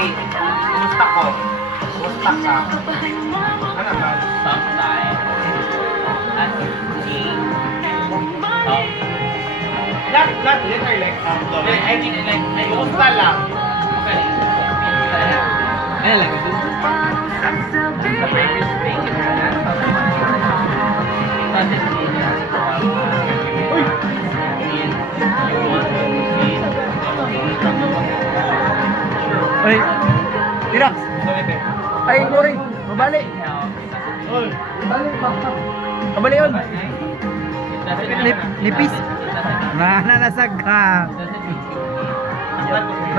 Hey, kumusta ko? Kumusta ka? Ano ba? Sometimes, as being tough. Not literally like I think like, kumusta lang? Okay. Ano lang ito? Sa previous thing, it doesn't mean that Uy! you want to see Ay, Tirax. Sorry, Ay, Cory, mabali. Uy! Mabali yun. Nipis. Nananasag ka.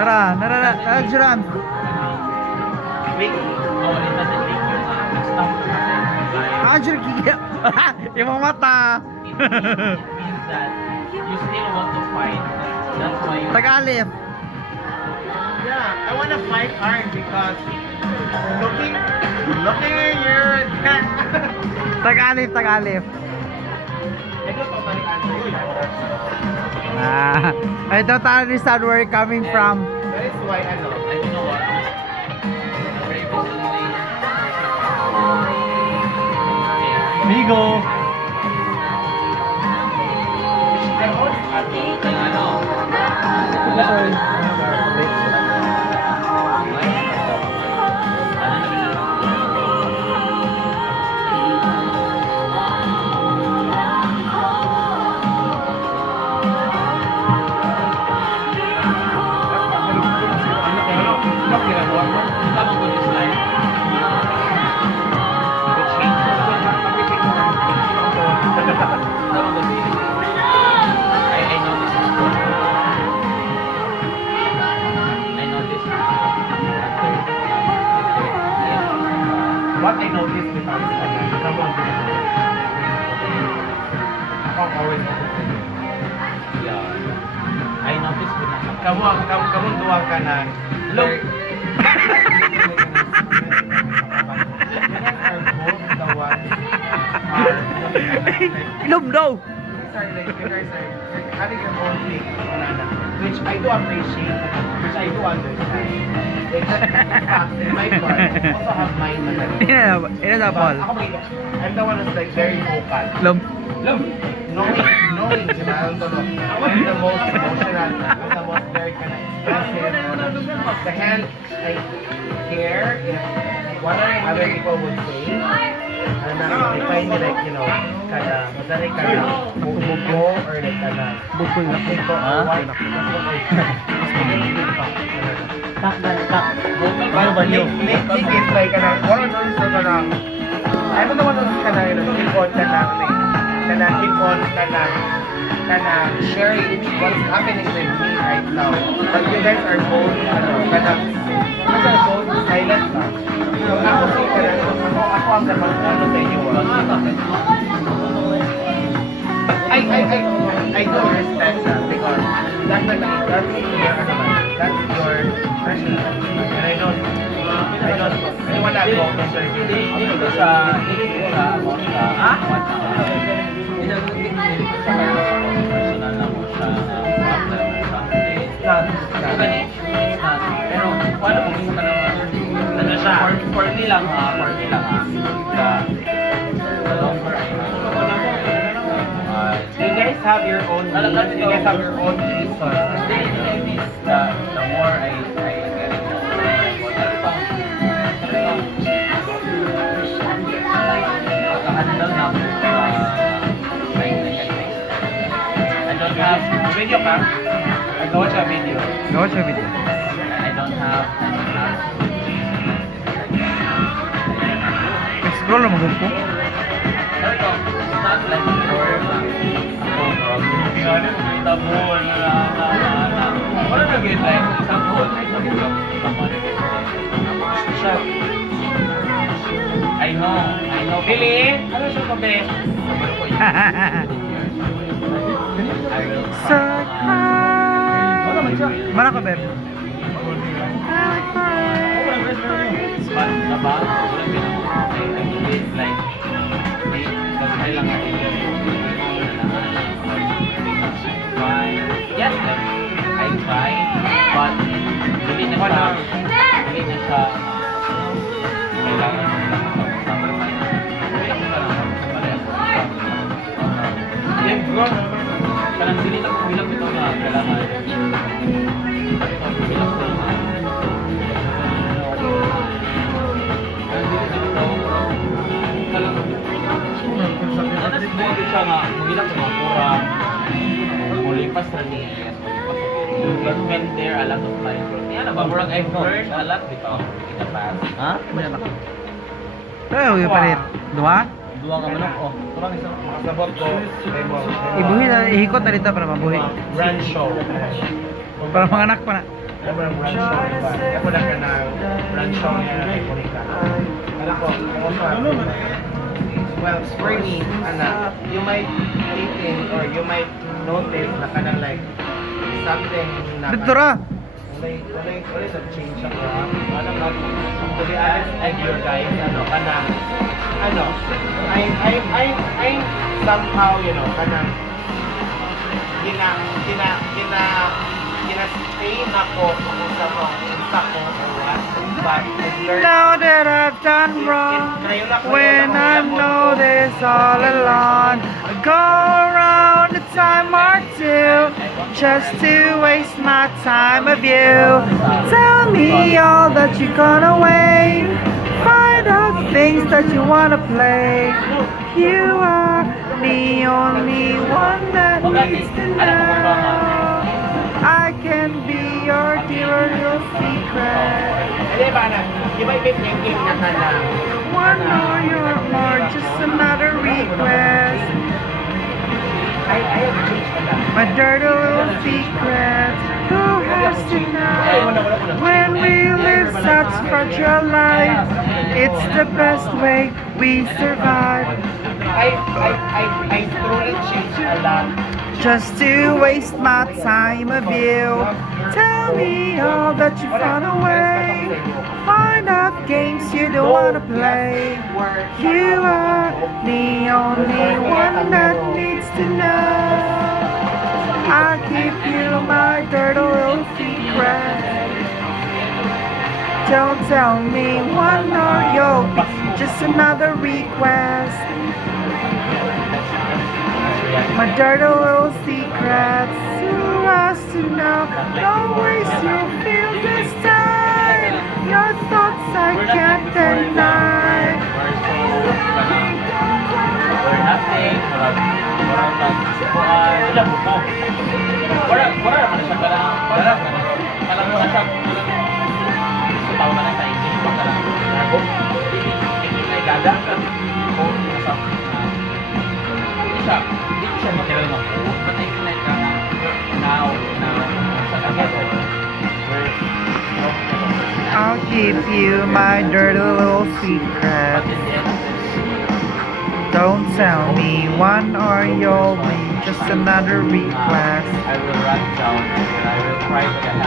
Tara, nagsuran. Wait. Actually, kikya. Yung mga mata. It means that you still want to fight. That's why you Tagalip. Yeah, I wanna fight hard because looking at your Tagalip. I don't totally answer you. I don't understand where you're coming from. That is why ano. I don't know what. Very recently. Migo. What I noticed with us, ako always I noticed when I kamu duwag ka na look. Ilom daw. Having your own thing, which I do appreciate, which I do understand. Which, in my part, I also have mine na ganun. Ina na, Paul. Ako I'm the one who's like very vocal. Ilom. Knowing, di ba? I'm the most emotional, I'm the most very kind of expressive. The hand, I care if what other people would say. And I find it like, you know, kada, madali kada, bugo or like kada, Bukol na. bugo or what. That's what I Paano ba yun? Lately, it's like, one of those kada, I'm the one who's kada, keep on sharing what's happening with me right now. But you guys are both, both silent na. So ako si ako ang kapag-ano sa inyo. I do respect that because that's your personal. And I don't wala ko dito sa personal na mo siya problem or something. Pero wala mo gusto ka naman. Ano siya? For me lang ha. The longer I know. You guys have your own reasons. You guys have your own reasons. The more I get it, I don't have Video ka? Nagawa siya video. Gawa siya video. I don't have Scroll naman ko. it's not like before wala na get like example I talk to someone I know Pili? Ano siya ka, be? Mana ka, Beb? but the bag wala I believe like kasi lang yes I try but dili na siya Murag I've learned a lot bitaw in the past. Ha? Ano na? Eh, palit. Dua? Duwa ka manok oh. Kurang isa. Makasabot ko. May mo. Ibuhi na, ihikot na dito para mabuhi. Brand show. Para mga anak pa na. Ako ng brand show. Ako na ka na brand show niya na ikonika. Alam ko, well, for me, you might think or you might notice na kanang like something na Dito ra. Wala nag-change ako. Alam mo, to be honest, like you guys, I'm somehow, kanang stay na ko sa ko or what, but I've learned Now that I've done wrong, when I know this all along, I go around a time or two just to waste my time of you. Tell me all that you're gonna wait. Find out things that you wanna play. You are the only one that needs to know. I can be your dear little secret. Hindi ba na, di ba i-game na ka na? One more, you're more, just another request. I have changed na. My dirty little secret. Who has to know? When we live such fragile life, it's the best way we survive. I truly changed a lot. Just to waste my time of you. Tell me all that you found away. Find out games you don't wanna play. You are the only one that needs to know. I'll give you my dirty little secret. Don't tell me one or you'll be just another request. My dirty little secrets, who has to know? Don't waste your feel this time. Your thoughts I can't deny. Or nothing, murag sila buko. Wala naman siya kalang mo na siya sa tao na sa inyo pa kalang ako hindi na dada ka ko sa hindi siya material mo but I feel like now sa kanya I'll give you my dirty little but secret. in the end of this Don't tell me one or you'll be just another request. I will run down and I will cry like a